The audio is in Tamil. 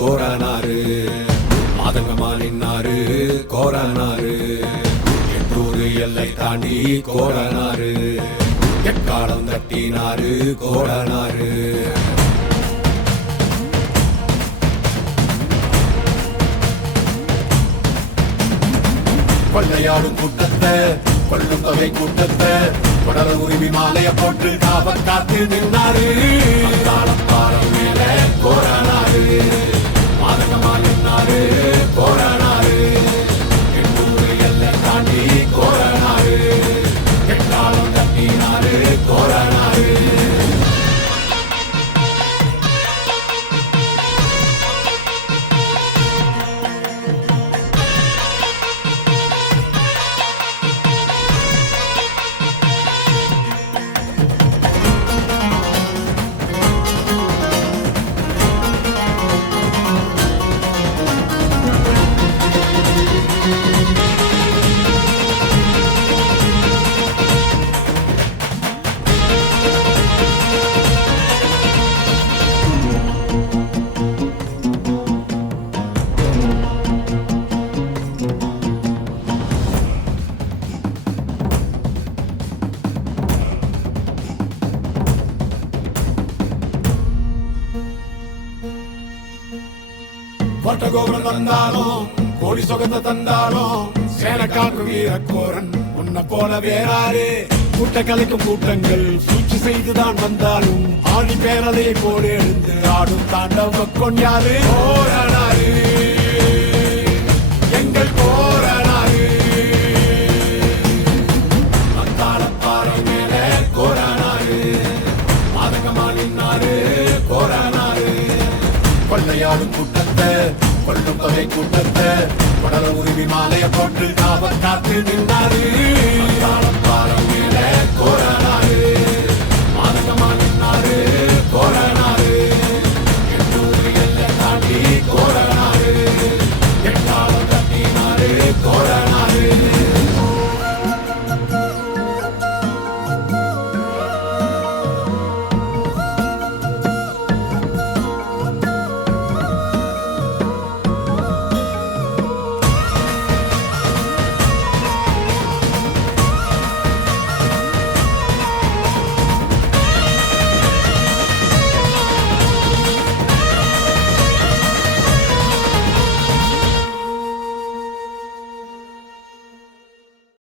கோரானாரு மாதங்கமா நின்னாரு கோரானாரு எட்டூரு எல்லை தாண்டி கோரானாரு எக்காலம் தட்டினாரு கோரானாரு கொள்ளையாடும் கூட்டத்தை கொள்ளும் தொகை கூட்டத்தை தொடர உரிமை மாலைய போட்டு காவல் காத்து நின்னாரு பாலம் மேல கோரானாரு மாதங்கமா நின்னாரு கோரானாரு எட்டூரு எல்லை தாண்டி கோரானாரு எட்டாலம் தட்டினாரு கோரானாரு கோபுரம் தந்தாலும் கோடி சொகந்த தந்தாலும் சேனக்காக்கு வீரக்கோரன் உன்னை போல வேறாரு கூட்ட கலைக்கும் கூட்டங்கள் சூழ்ச்சி செய்துதான் வந்தாலும் ஆடி பேரலையை போல எழுந்து ஆடும் தாண்டவ கொண்டாரு கோரானாரு எங்கள் கோரானாரு மத்தாளப்பாறை மேல கோரானாரு மாதங்கமா நின்னாரு கோரானாரு கொள்ளையாடும் கூட்டத்தை கொள்ளும் தொகை கூட்டத்தை தொடர உரிமை மாலைய போட்டு காவல் காத்து நின்னாரு பாலம்